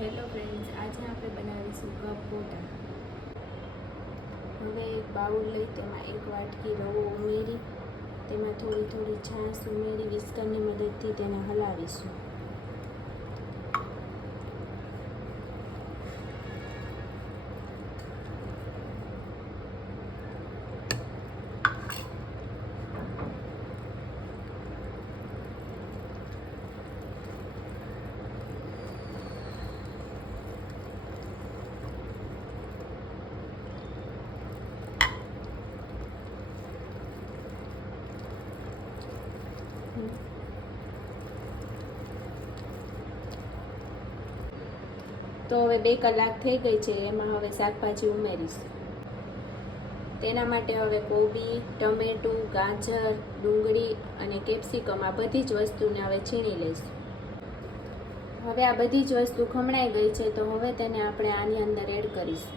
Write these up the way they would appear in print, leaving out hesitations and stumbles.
Hello friends, આજે આપણે બનાવીશું કપ ગોટા. હવે એક બાઉલ લઈ તેમાં એક વાટકી રવો ઉમેરી તેમાં થોડી છાશ ઉમેરી વિસ્કરની મદદથી તેને હલાવીશું. તો હવે 2 કલાક થઈ ગઈ છે. એમાં હવે શાકભાજી ઉમેરીશું. તેના માટે હવે કોબી, ટમેટું, ગાજર, ડુંગળી અને કેપ્સિકમ આ બધી જ વસ્તુને હવે છીણી લઈશું. હવે આ બધી જ વસ્તુ ખમણાઈ ગઈ છે, તો હવે તેને આપણે આની અંદર એડ કરીશું.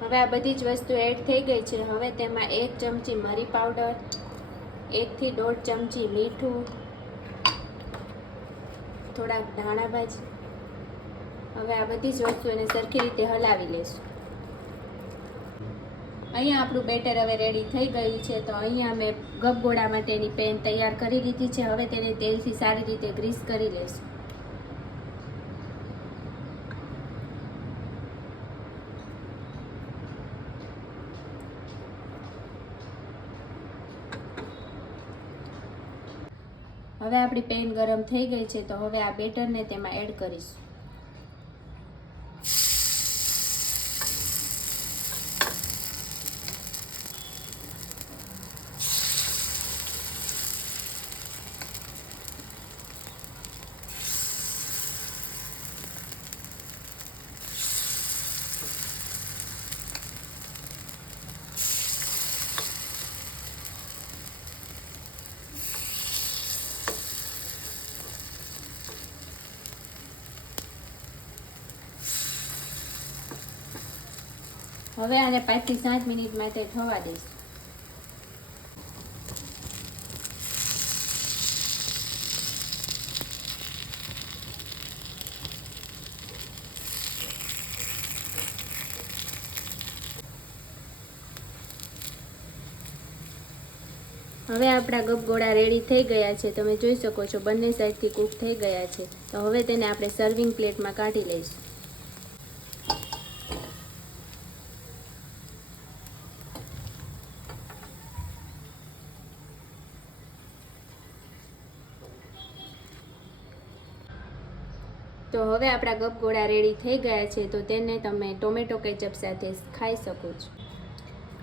હવે આ બધી જ વસ્તુ એડ થઈ ગઈ છે. હવે તેમાં 1 ચમચી મરી પાવડર, 1 થી 1.5 ચમચી મીઠું, થોડાક ધાણા ભાજી. હવે આ બધી જ વસ્તુઓને સરખી રીતે હલાવી લઈશું. અહીંયા આપણું બેટર હવે રેડી થઈ ગયું છે. તો અહીંયા મેં ગપગોળા માટેની પેન તૈયાર કરી લીધી છે. હવે તેને તેલથી સારી રીતે ગ્રીસ કરી લઈશું. હવે આપણી પેન ગરમ થઈ ગઈ છે, તો હવે આ બેટરને તેમાં એડ કરીશું. હવે આને 5 થી 7 મિનિટ માટે થવા દઈશું. હવે આપણા ગપગોળા રેડી થઈ ગયા છે. તમે જોઈ શકો છો બંને સાઈડથી કૂક થઈ ગયા છે. તો હવે તેને આપણે સર્વિંગ પ્લેટમાં કાઢી લઈશું. તો હવે આપણા ગપગોળા રેડી થઈ ગયા છે. તો તેને તમે ટોમેટો કેચઅપ સાથે ખાઈ શકો છો.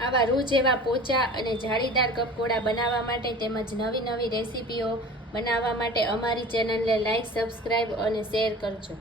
આવા રૂ જેવા પોચા અને જાળીદાર ગપગોળા બનાવવા માટે તેમજ નવી રેસીપીઓ બનાવવા માટે અમારી ચેનલને લાઈક, સબસ્ક્રાઈબ અને શેર કરજો.